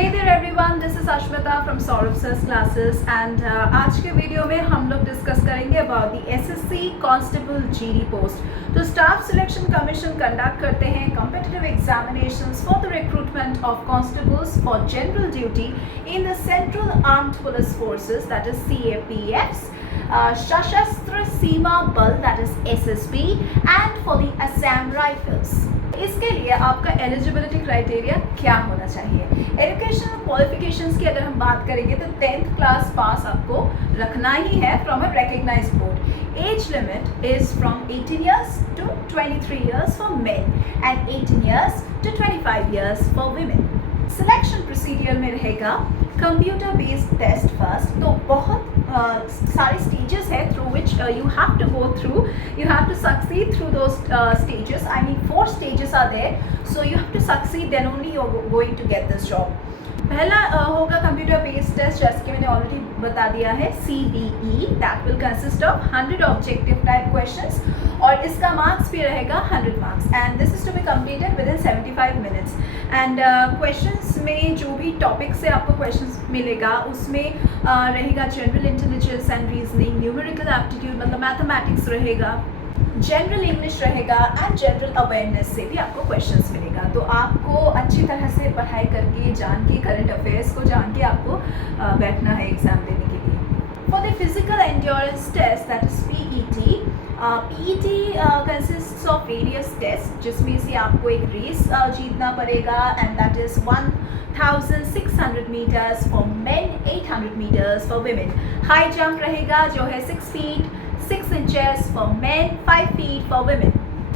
Hey there everyone, this is Ashmita from Saurabh Sir's classes and आज के video में हम लोग डिस्कस करेंगे about the SSC constable GD post. तो स्टाफ सिलेक्शन कमीशन कंडक्ट करते हैं competitive examinations for the recruitment of constables for general duty in the central armed police forces that is CAPFs, सशस्त्र सीमा बल that is SSB and for the Assam rifles. इसके लिए आपका eligibility criteria क्या होना चाहिए? एजुकेशनल क्वालिफिकेशंस की अगर हम बात करेंगे तो 10th क्लास पास आपको रखना ही है from a recognised board. Age limit is from 18 years to 23 years for men and 18 years to 25 years for women। Selection procedure में रहेगा कंप्यूटर बेस्ड टेस्ट फर्स्ट। तो बहुत सारे स्टेजेस है through which you have to go through, you have to succeed through those stages. I mean 4 stages are there, so you have to succeed, then only you are going to get this job। पहला होगा computer based test, जैसे कि मैंने already बता दिया है, CBE, that will consist of 100 objective type questions और इसका मार्क्स भी रहेगा 100 marks and this is to be completed within 75 minutes. And questions में जो भी टॉपिक से आपको क्वेश्चंस मिलेगा उसमें रहेगा general intelligence and reasoning, numerical aptitude मतलब मैथमेटिक्स रहेगा, जनरल इंग्लिश रहेगा एंड जनरल अवेयरनेस से भी आपको क्वेश्चंस मिलेगा। तो आपको अच्छी तरह से पढ़ाई करके जान के करंट अफेयर्स को जान के आपको बैठना है एग्ज़ाम देने के लिए। For the physical endurance test that is PET consists of various test जिसमें से आपको एक रेस जीतना पड़ेगा and that is 1600 meters for men, 800 meters for women। High jump रहेगा जो है 6 feet 6 inches for men, 5 feet for women।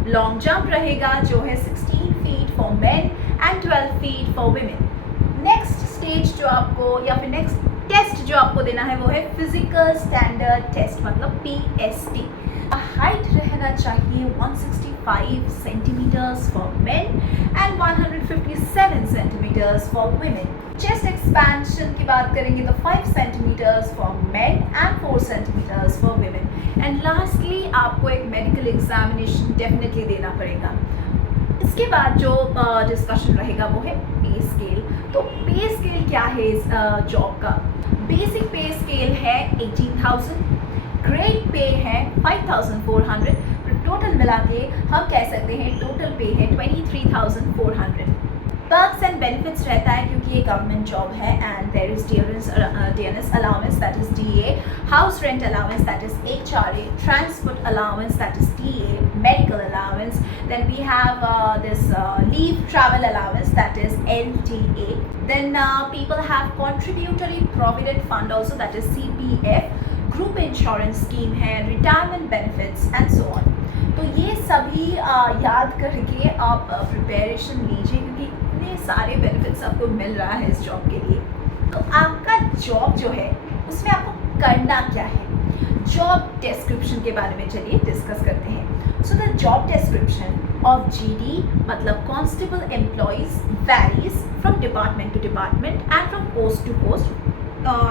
Long jump रहेगा जो है 16 feet for men and 12 feet for women। Next stage जो आपको या फिर नेक्स्ट टेस्ट जो आपको देना है वो है फिजिकल स्टैंडर्ड टेस्ट मतलब PST। हाइट रहना चाहिए 165 centimeters for men and 157 centimeters for women। Chest expansion की बात करेंगे तो 5 centimeters for men and 4 centimeters for women। And lastly आपको एक मेडिकल एग्जामिनेशन डेफिनेटली देना पड़ेगा। इसके बाद जो डिस्कशन रहेगा वो है पे स्केल। तो पे स्केल क्या है इस जॉब का? बेसिक पे स्केल है 18,000, ग्रेड पे है 5,400, टोटल मिला के हम कह सकते हैं टोटल पे है 23,400। पर्क्स एंड बेनिफिट्स रहता है क्योंकि ये गवर्नमेंट जॉब है and there is DNS allowance that is DA, house rent allowance that is HRA, transport allowance that is TA, medical allowance, then we have this leave travel allowance that is LTA, then people have contributory provident fund also that is CPF, group insurance scheme है, retirement benefits and so on. तो ये सभी याद करके आप preparation लीजिए क्योंकि इतने सारे बेनिफिट्स आपको मिल रहा है इस जॉब के लिए। तो आपका जॉब जो है उसमें आपको करना क्या है? जॉब डिस्क्रिप्शन के बारे में चलिए डिस्कस करते हैं। So the job description of GD मतलब constable employees varies from department to department and from post to post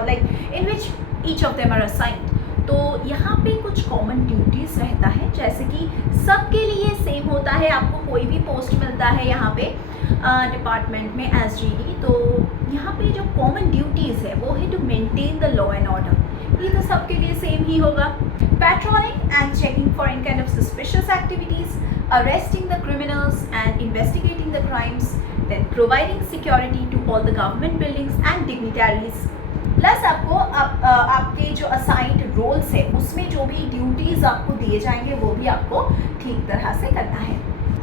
like in which each of them are assigned. तो यहाँ पे कुछ कॉमन ड्यूटीज़ रहता है जैसे कि सबके लिए सेम होता है, आपको कोई भी पोस्ट मिलता है यहाँ पे डिपार्टमेंट में एज GD। तो यहाँ पे जो कॉमन ड्यूटीज़ है वो है to maintain the law and order, ये तो सबके लिए सेम ही होगा। Patrolling and checking for any kind of suspicious activities, arresting the criminals and investigating the crimes, then providing security to all the government buildings and dignitaries. Plus आपको आपके जो assigned roles है उसमें जो भी ड्यूटीज़ आपको दिए जाएंगे वो भी आपको ठीक तरह से करना है।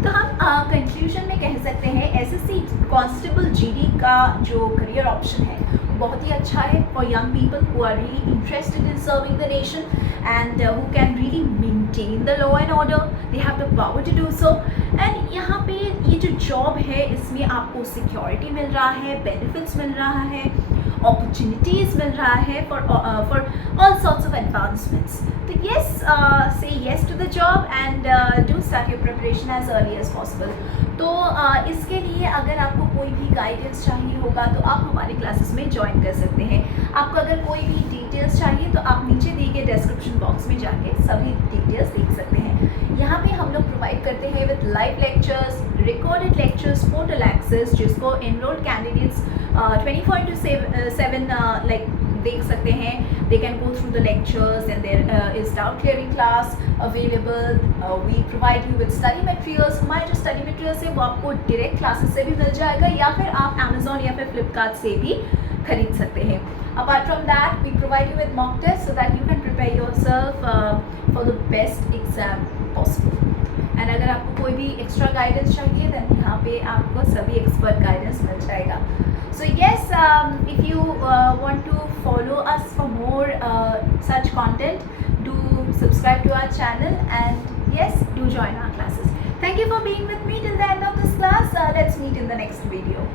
तो हम कंक्लूजन में कह सकते हैं SSC कांस्टेबल GD का जो करियर ऑप्शन है बहुत ही अच्छा है for young people who are really interested in serving the nation and who can really maintain the law and order, they have the power to do so. And यहाँ पे ये जो जॉब है इसमें आपको सिक्योरिटी मिल रहा है, बेनिफिट्स मिल रहा है, opportunities मिल रहा है for all sorts of advancements। तो yes, say yes to the job and do start your preparation as early as possible। तो इसके लिए अगर आपको कोई भी गाइडेंस चाहिए होगा तो आप हमारी क्लासेस में ज्वाइन कर सकते हैं। आपको अगर कोई भी डिटेल्स चाहिए तो आप नीचे दिए गए डिस्क्रिप्शन बॉक्स में जाके सभी डिटेल्स देख सकते हैं। यहाँ पे हम लोग प्रोवाइड करते हैं with live lectures, recorded lectures, portal access जिसको एनरोल्ड कैंडिडेट्स 24/7 लाइक देख सकते हैं. They can go through the lectures and there is doubt clearing class available. We provide you with study materials. हमारे जो study materials है वो आपको direct classes से भी मिल जाएगा या फिर आप Amazon या फिर Flipkart से भी खरीद सकते हैं. Apart from that, we provide you with mock tests so that you can prepare yourself for the best exam possible. And अगर आपको कोई भी extra guidance चाहिए then यहाँ पे आपको सभी expert guidance मिल जाएगा. So yes, if you want to follow us for more such content, do subscribe to our channel and yes, do join our classes. Thank you for being with me till the end of this class. Let's meet in the next video.